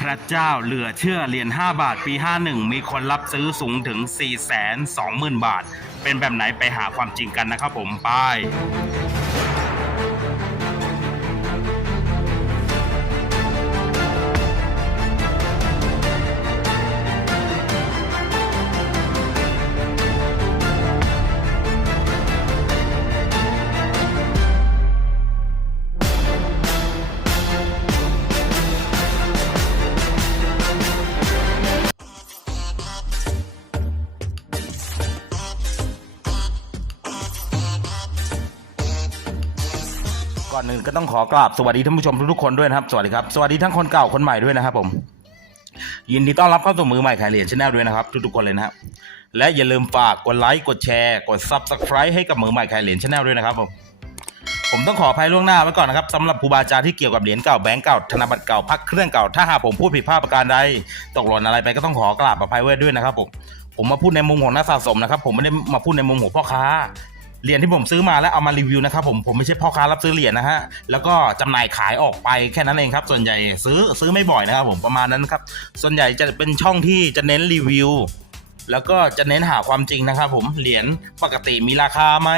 พระเจ้าเหลือเชื่อเหรียญ5บาทปี 51 มีคนรับซื้อสูงถึง 420,000 บาท เป็นแบบไหนไปหาความจริงกันนะครับผมไป ก่อนหนึ่งก็ต้องขอกราบสวัสดีท่านผู้ชมทุกๆคนด้วยนะครับ สวัสดีครับ สวัสดีทั้งคนเก่าคนใหม่ด้วยนะครับผม ยินดีต้อนรับเข้าสู่มือใหม่ขายเหรียญชาแนลด้วยนะครับ ทุกๆคนเลยนะครับและอย่าลืมฝากกดไลค์กดแชร์กด Subscribe ให้กับมือใหม่ขายเหรียญชาแนลด้วยนะครับผมผมต้องขออภัยล่วงหน้าไว้ก่อนนะครับสำหรับครูบาอาจารย์ที่เกี่ยวกับเหรียญเก่าแบงก์เก่าธนบัตรเก่าพักเครื่องเก่าถ้าหากผมพูดผิดพลาดประการใดตกหล่นอะไรไปก็ต้องขอกราบอภัยไว้ด้วยนะครับผมผมมาพูดในมุมของนักสะสมนะครับ ผมไม่ได้มาพูดในมุมของพ่อค้า เหรียญที่ผมซื้อมาแล้วเอามารีวิวนะครับผมผมไม่ใช่พ่อค้ารับซื้อเหรียญนะฮะแล้วก็จำหน่ายขายออกไปแค่นั้นเองครับ ส่วนใหญ่ซื้อซื้อไม่บ่อยนะครับผมประมาณนั้นครับ ส่วนใหญ่จะเป็นช่องที่จะเน้นรีวิวแล้วก็จะเน้นหาความจริงนะครับผมเหรียญปกติมีราคาไหม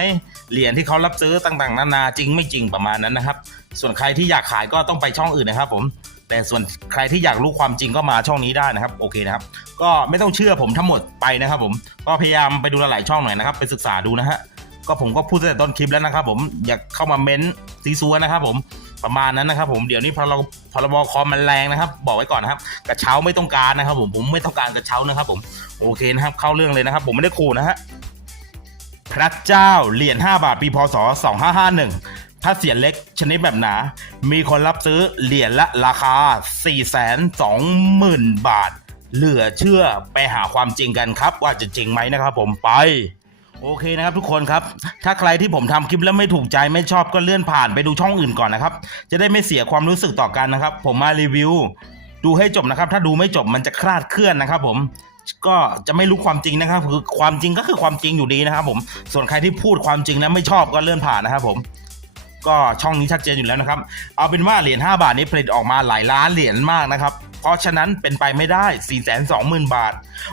เหรียญที่เขารับซื้อต่างๆ นานาจริงไม่จริงประมาณนั้นนะครับ ส่วนใครที่อยากขายก็ต้องไปช่องอื่นนะครับผมแต่ส่วนใครที่อยากรู้ความจริงก็มาช่องนี้ได้นะครับโอเคนะครับก็ไม่ต้องเชื่อผมทั้งหมดไปนะครับผมก็พยายามไปดูหลายๆช่องหน่อยนะครับ ไปศึกษาดูนะฮะ ก็ผมก็พูดตั้งแต่ต้นคลิปแล้วนะครับผมอยากเข้ามาเม้นซีซัวนะครับผมประมาณนั้นนะครับ ผมเดี๋ยวนี้พอเรบพรบคอมมันแรงนะครับ บอกไว้ก่อนนะครับ กระเช้าไม่ต้องการนะครับ ผมผมไม่ต้องการกระเช้านะครับ ผมโอเคนะครับ เข้าเรื่องเลยนะครับ ผมไม่ได้ขู่นะฮะพระเจ้าเหรียญ5บาทปีพศ 2551 ถ้าเสียเล็กชนิดแบบหนา มีคนรับซื้อเหรียญละราคา 420,000 บาท เหลือเชื่อไปหาความจริงกันครับ ว่าจะจริงไหมนะครับผมไป โอเคนะครับทุกคนครับ ถ้าใครที่ผมทำคลิปแล้วไม่ถูกใจไม่ชอบก็เลื่อนผ่านไปดูช่องอื่นก่อนนะครับ จะได้ไม่เสียความรู้สึกต่อกันนะครับ ผมมารีวิว ดูให้จบนะครับ ถ้าดูไม่จบมันจะคลาดเคลื่อนนะครับ ผมก็จะไม่รู้ความจริงนะครับ คือความจริงก็คือความจริงอยู่ดีนะครับ ผมส่วนใครที่พูดความจริงแล้วไม่ชอบก็เลื่อนผ่านนะครับผมก็ช่องนี้ชัดเจนอยู่แล้วนะครับ เอาเป็นว่าเหรียญ5บาทนี้ผลิตออกมาหลายล้านเหรียญมากนะครับ เพราะฉะนั้นเป็นไปไม่ได้ 4 2 0 0 0 0 บาท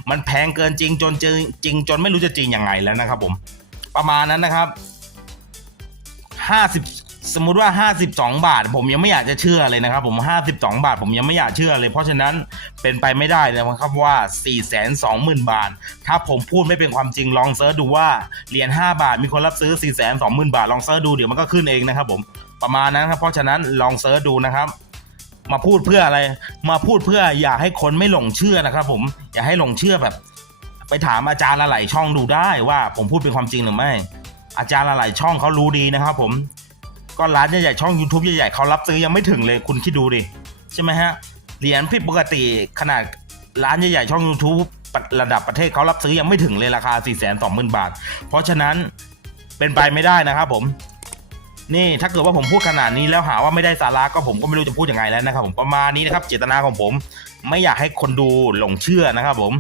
มันแพงเกินจริงจนจริงจริงจนไม่รู้จะจริงยังไงแล้วนะครับผมประมาณนั้นนะครับ50สมมุติว่า 52 บาท ผมยังไม่อยากจะเชื่อเลยนะครับ ผม 52 บาท ผมยังไม่อยากเชื่อเลย เพราะฉะนั้นเป็นไปไม่ได้เลยครับว่า 420,000 บาท ถ้าผมพูดไม่เป็นความจริงลองเซิร์ชดูว่าเหรียญ5บาทมีคนรับซื้อ 420,000 บาท ลองเซิร์ชดูเดี๋ยวมันก็ขึ้นเองนะครับ ผมประมาณนั้นครับเพราะฉะนั้นลองเซิร์ชดูนะครับ มาพูดเพื่ออะไร มาพูดเพื่ออยากให้คนไม่หลงเชื่อนะครับ ผมอยากให้หลงเชื่อแบบ ไปถามอาจารย์หลายช่องดูได้ว่าผมพูดเป็นความจริงหรือไม่ อาจารย์หลายช่องเขารู้ดีนะครับ ผมก็ร้านใหญ่ๆช่อง YouTube ใหญ่ๆเขารับซื้อยังไม่ถึงเลยคุณคิดดูดิใช่ไหมฮะเหรียญผิดปกติขนาดร้านใหญ่ๆช่อง YouTube ระดับประเทศเขารับซื้อยังไม่ถึงเลยราคา 4 2 0 0 0 0 บาท เพราะฉะนั้นเป็นไปไม่ได้นะครับผม นี่ถ้าเกิดว่าผมพูดขนาดนี้แล้วหาว่าไม่ได้สาระก็ผมก็ไม่รู้จะพูดยังไงแล้วนะครับผมประมาณนี้นะครับเจตนาของผม ไม่อยากให้คนดูหลงเชื่อนะครับ ผม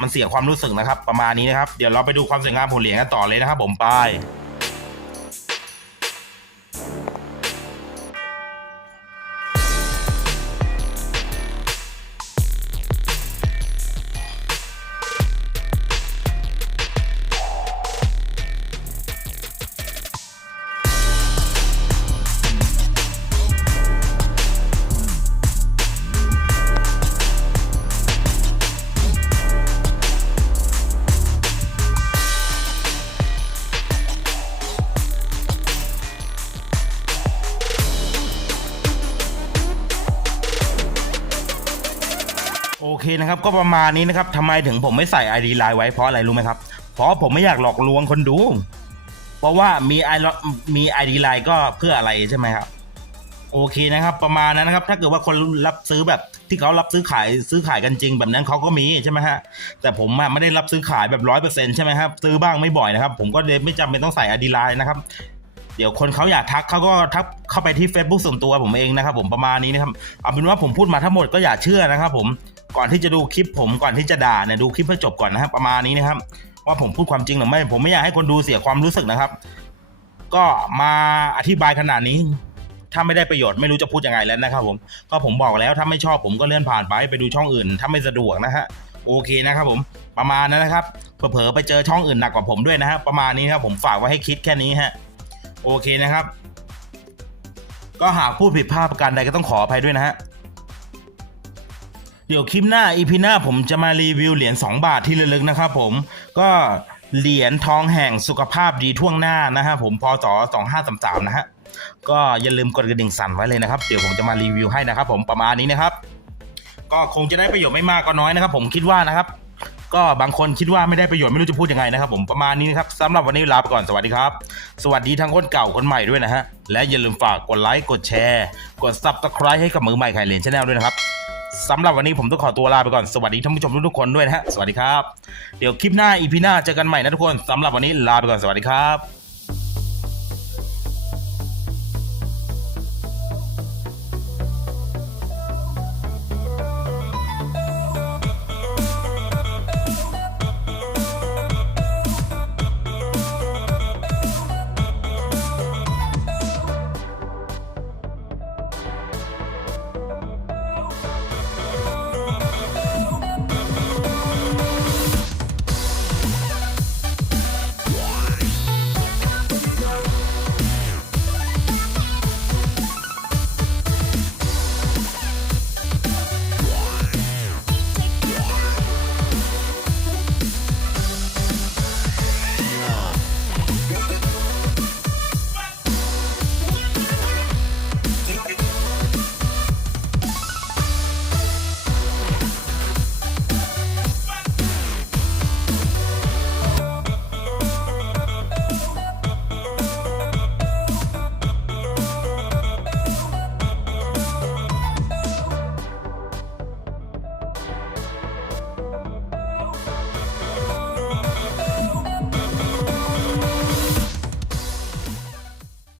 มันเสียความรู้สึกนะครับ ประมาณนี้นะครับ เดี๋ยวเราไปดูความสวยงามของเหรียญกันต่อเลยนะครับ ผมไป โอเคนะครับก็ประมาณนี้นะครับทำไมถึงผมไม่ใส่ ID ไลน์ไว้เพราะอะไรรู้ไหมครับ เพราะผมไม่อยากหลอกลวงคนดู เพราะว่ามีไอมี ID ไลน์ก็เพื่ออะไรใช่ไหมครับ โอเคนะครับ ประมาณนั้นนะครับ ถ้าเกิดว่าคนรับซื้อแบบที่เขารับซื้อขายซื้อขายกันจริงแบบนั้นเขาก็มีใช่ไหมฮะแต่ผมไม่ได้รับซื้อขายแบบร้อยเปอร์เซ็นต์ใช่ไหมครับซื้อบ้างไม่บ่อยนะครับ ผมก็เลยไม่จำเป็นต้องใส่ ID ไลน์นะครับเดี๋ยวคนเขาอยากทักเขาก็ทักเข้าไปที่ Facebook ส่วนตัวผมเองนะครับ ผมประมาณนี้นะครับเอาเป็นว่าผมพูดมาทั้งหมดก็อย่าเชื่อนะครับ ผม ก่อนที่จะดูคลิปผมก่อนที่จะด่าเนี่ยดูคลิปให้จบก่อนนะครับ ประมาณนี้นะครับ ว่าผมพูดความจริงหรือไม่ ผมไม่อยากให้คนดูเสียความรู้สึกนะครับ ก็มาอธิบายขนาดนี้ ถ้าไม่ได้ประโยชน์ไม่รู้จะพูดยังไงแล้วนะครับ ผมก็ผมบอกแล้วถ้าไม่ชอบผมก็เลื่อนผ่านไปไปดูช่องอื่น ถ้าไม่สะดวกนะฮะโอเคนะครับผมประมาณนั้นนะครับเผลอๆไปเจอช่องอื่นหนักกว่าผมด้วยนะฮะประมาณนี้ครับผมฝากไว้ให้คิดแค่นี้ฮะโอเคนะครับ ก็หากพูดผิดพลาดประการใดก็ต้องขออภัยด้วยนะฮะ เดี๋ยวคลิปหน้าอีพีหน้าผมจะมารีวิวเหรียญ2บาทที่ระลึกนะครับผมก็เหรียญทองแห่งสุขภาพดีท่วงหน้านะฮะผมพศ2533นะฮะก็อย่าลืมกดกระดิ่งสั่นไว้เลยนะครับ เดี๋ยวผมจะมารีวิวให้นะครับ ผมประมาณนี้นะครับ ก็คงจะได้ประโยชน์ไม่มากก็น้อยนะครับ ผมคิดว่านะครับ ก็บางคนคิดว่าไม่ได้ประโยชน์ไม่รู้จะพูดยังไงนะครับ ผมประมาณนี้นะครับสำหรับวันนี้ลาไปก่อนสวัสดีครับ สวัสดีทั้งคนเก่าคนใหม่ด้วยนะฮะและอย่าลืมฝากกดไลค์กดแชร์ กด subscribe ให้กับมือใหม่ไข่เหรียญชาแนลด้วยนะครับ สำหรับวันนี้ผมต้องขอตัวลาไปก่อน สวัสดีท่านผู้ชมทุกๆคนด้วยนะฮะ สวัสดีครับ เดี๋ยวคลิปหน้าอีพีหน้าเจอกันใหม่นะทุกคน สำหรับวันนี้ลาไปก่อน สวัสดีครับ